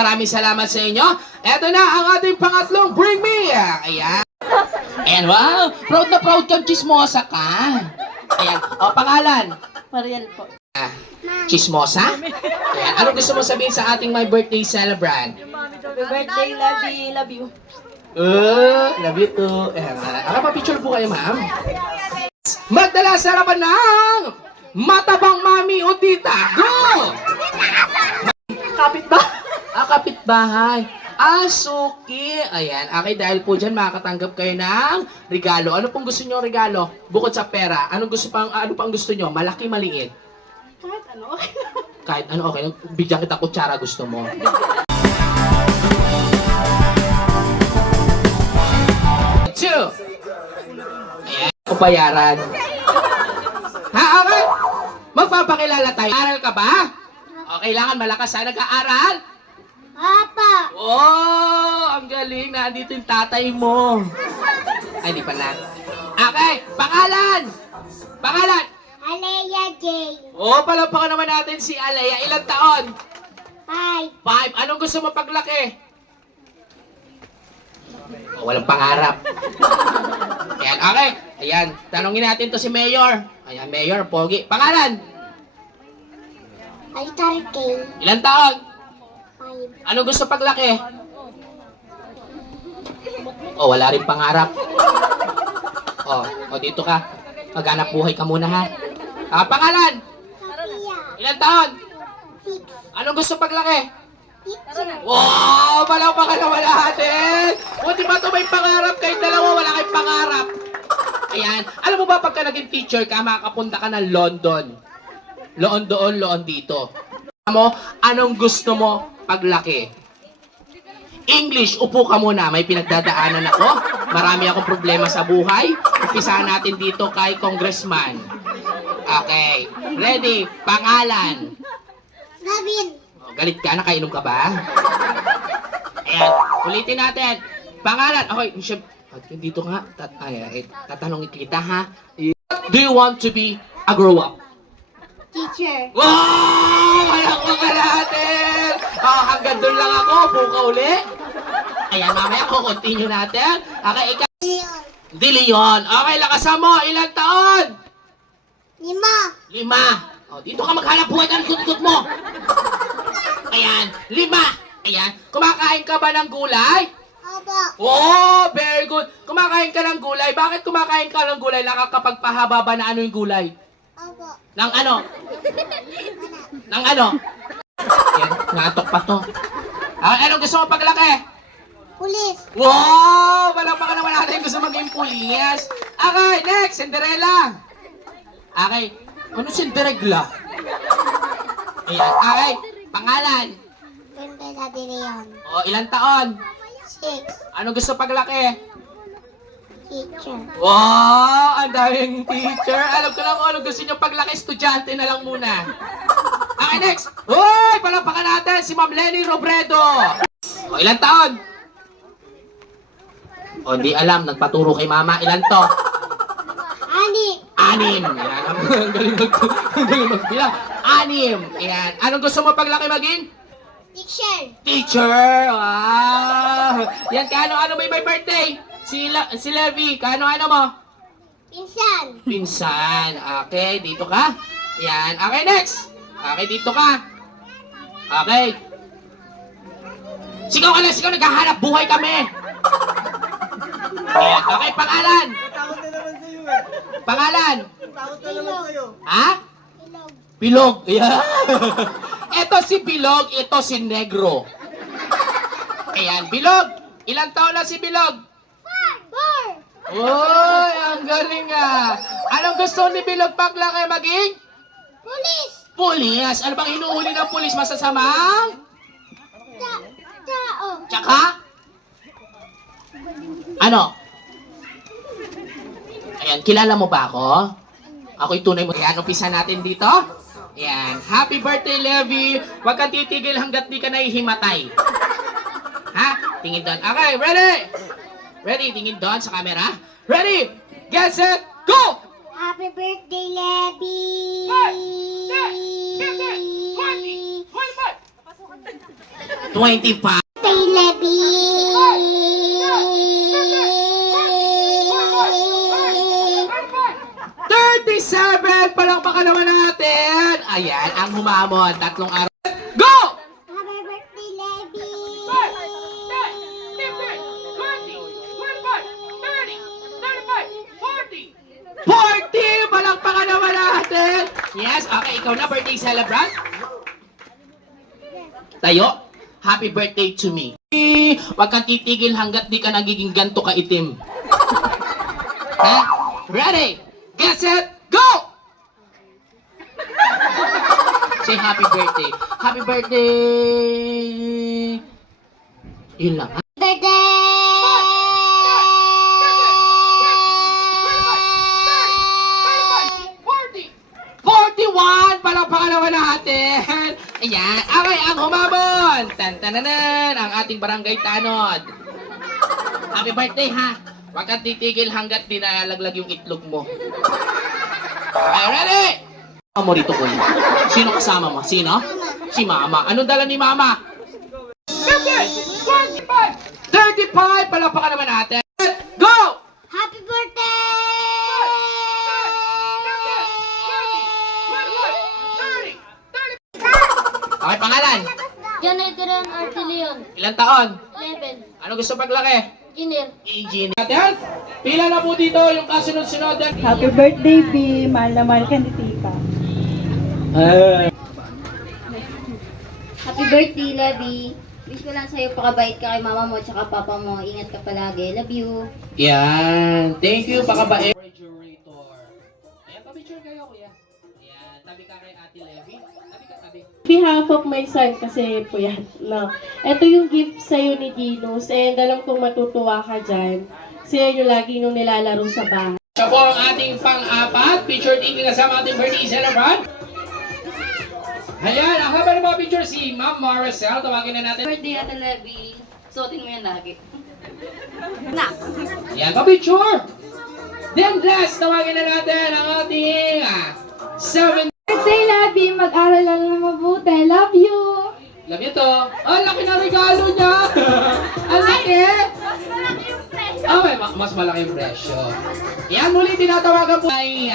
maraming salamat sa inyo. Eto na ang ating pangatlong Bring Me! Ayan. Ayan, wow! Proud na proud kang chismosa ka. Ayan, o pangalan? Mariel po. Chismosa? Ayan, ano gusto mo sabihin sa ating my birthday celebrant? Happy birthday, Lovey. Love you. Love you too. Ayan, pa picture po kayo, ma'am. Magdala sa harapan ng matabang mami o tita. Go! Kapit ba? Kapitbahay. Suki. Ayan. Okay, dahil po dyan, makakatanggap kayo ng regalo. Ano pong gusto nyo regalo? Bukod sa pera. Ano pang gusto nyo? Malaki, maliit? Kahit ano. Kahit ano, okay. Bigyan kita kutsara gusto mo. Two. Ayan. Kupayaran. Okay. Magpapakilala tayo. Aral ka ba? O, kailangan malakas sa nag-aaral? Papa! Ang galing. Nandito yung tatay mo. Ay, di pala. Okay, pangalan! Pangalan! Alea Jane. Palampakan naman natin si Alea. Ilang taon? 5. 5. Anong gusto mo paglaki? Walang pangarap. Ayan, okay. Ayan, tanongin natin to si Mayor. Ayan, Mayor, pogi. Pangalan? Altar King. Ilang taon? 5. Anong gusto paglaki? Wala rin pangarap. Dito ka. Maghanap buhay ka muna, ha? Pangalan? Sophia. Ilang taon? 6. Anong gusto paglaki? Teacher. Wow! Palakpakan naman natin! Buti ba ito may pangarap? Kayong dalawa, wala kayong pangarap. Ayan. Alam mo ba, pagka naging teacher ka, makakapunta ka ng London. Loon doon, loon dito. Alam mo, anong gusto mo paglaki? English, upo ka muna. May pinagdadaanan ako. Marami akong problema sa buhay. Umpisahan natin dito kay Congressman. Okay. Ready? Pangalan. Gavin. Galit ka? Nakainom ka ba? Ayan. Ulitin natin. Pangalan. Okay. Dito nga. Tatanungin kita, ha? Do you want to be a grow-up? Teacher. Wow! Palakpakan natin! Hanggang doon lang ako. Buka uli. Ayan, mamaya ko continue natin. Okay, ikaw. Leon. De Leon. Okay, lakasan mo. Ilang taon? 5. 5. Dito ka maghanap buhay ka ng ikot mo. Ayan, 5. Ayan. Kumakain ka ba ng gulay? Opo. Very good. Kumakain ka ng gulay. Bakit kumakain ka ng gulay? Nakakapagpahaba ba na ano yung gulay? Opo. Nang ano? Nang ano? Ayan, natok pa to. Anong gusto mo paglaki? Pulis. Wow! Palakpakan naman natin gusto maging pulis. Okay, next, Cinderella. Okay, ano Cinderella? Ayan, okay, pangalan. Princesa de Leon. Ilang taon? 6. Ano gusto paglaki? Teacher. Wow! Ang daming teacher. Alam ko lang kung ano gusto nyo paglaki. Estudyante na lang muna. Okay, next. Uy! Palakpakan natin si Ma'am Lenny Robredo. Ilang taon? Hindi alam. Nagpaturo kay mama. Ilan to? 6. 6. Ayan. Ang galing magbilang. 6. Ayan. Anong gusto mo paglaki maging? Teacher. Teacher! Wow! Yan, kaano-ano may birthday? Si Levi, kaano-ano mo? Pinsan. Pinsan. Okay, dito ka. Yan. Okay, next. Okay, dito ka. Okay. Sigaw ka lang, sigaw. Naghahanap buhay kami. Ayan. Okay, pangalan. Takot na naman sa'yo eh. Pangalan. Takot na naman sa'yo. Ha? Ilog. Bilog. Yeah. Ito si Bilog, ito si Negro. Ayan, Bilog. Ilang taon na si Bilog? 4. Uy, ang galing ah. Anong gusto ni Bilog paglaki maging? Pulis. Pulis. Ano bang hinuhuli ng pulis? Masasamang? Tao. Tsaka? Ano? Ayan, kilala mo ba ako? Ako'y tunay mo. Ayan, umpisa natin dito. Ayan, happy birthday, Levi. Huwag kang titigil hanggat di ka nahihimatay. Ha? Tingin doon. Okay, ready? Ready? Tingin doon sa camera. Ready? Get set, go! Happy birthday, Levi. 25. Birthday, Levy! 37! Palakpakan naman natin! Ayan, ang humamon. 3 araw. Go! Happy birthday, Levy! 40! Palakpakan naman natin! Yes, okay, ikaw na, birthday celebrant. Tayo, happy birthday to me. Huwag kang titigil hanggat di ka nagiging ganto ka itim. Ha? Ready? Get set, go! Say happy birthday. Happy birthday! Yun lang. Birthday! 41! Palakpakan naman natin! Ayan, okay, ang humabon! Tan-tananan, ang ating barangay tanod. Happy birthday, ha? Huwag kang titigil hanggat di nalalaglag yung itlog mo. Okay, ready? Mo rito ko. Sino kasama mo? Sino? Si Mama. Anong dala ni Mama? 35! Palakpakan naman natin. Go! Happy birthday! Okay, pangalan? Janaytiran Artilion. Ilang taon? 11. Ano gusto paglaki? Engineer. Engineer. Natin, pila na po dito yung kasunod-sunod. Happy birthday, P. Mahal na mahal ka ni Tita. Happy birthday, Levi. Wish ko lang sa'yo pakabait ka kay mama mo at papa mo. Ingat ka palagi. Love you. Yan. Thank you, pakabait. Refrigerator. Ayan, picture kayo, kuya. Ayan, tabi ka kay Ate Levy. Tabi ka, tabi. Behalf of my son, kasi po yan, no. Ito yung gift sa'yo ni Dinos, and alam kong matutuwa ka dyan. Kasi yan yung lagi nung nilalaro sa bahay. Siya po ang ating pang-apat. Picture taking kasama ating birthday celebrant. Ayan, ang haba ng mga picture si Ma'am Maricel. Tawagin na natin. Birthday, Ate Levy. Suotin mo yan lagi. Ayan, pa-picture. Then last, tawagin na natin ang ating 7. Birthday, Labi! Mag-aral lang na mabuti. Love you! Love you to. Ang laki na regalo niya. Ang laki. Okay, mas malaki yung presyo. Yan, muli tinatawagan po ay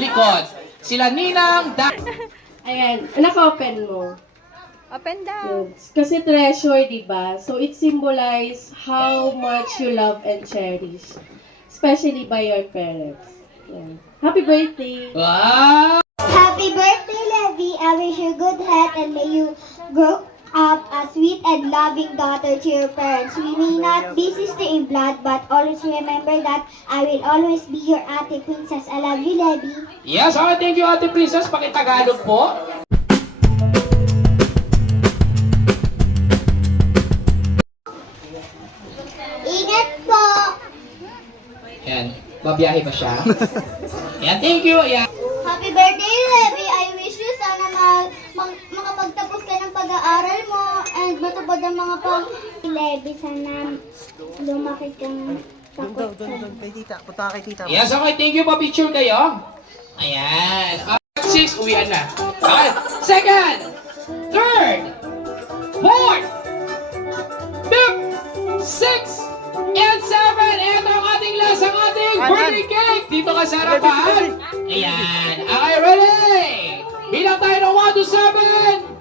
likod. Sila Ninang Ayan, naka-open mo. Open daw. Kasi treasure, di ba? So, it symbolize how much you love and cherish. Especially by your parents. Yan. Happy birthday! Wow! Happy birthday, Levy! I wish you good health and may you grow up a sweet and loving daughter to your parents. We may not be sister in blood, but always remember that I will always be your ate princess. I love you, Levy. Yes, okay, thank you Ate Princess. Pakitagalog po. Ingat po! Yan, babiyahe ba siya? Yan, thank you. Yan. Happy birthday, Levy! I wish you sana makapagtapos ka ng pag-aaral mo and matupad ang mga pang... Levy, sana lumaki kang takot sa... Kay tita, punta ka kay tita. Yes, okay, thank you. Pa-picture kayo. Ayan. 6, uwian na. Okay. Second, third, fourth, fifth, sixth, and 7. Ito ang ating last, ang ating birthday cake. Dito ka sa harapan. Ayan. Okay, ready? Bilang tayo ng 1 to 7.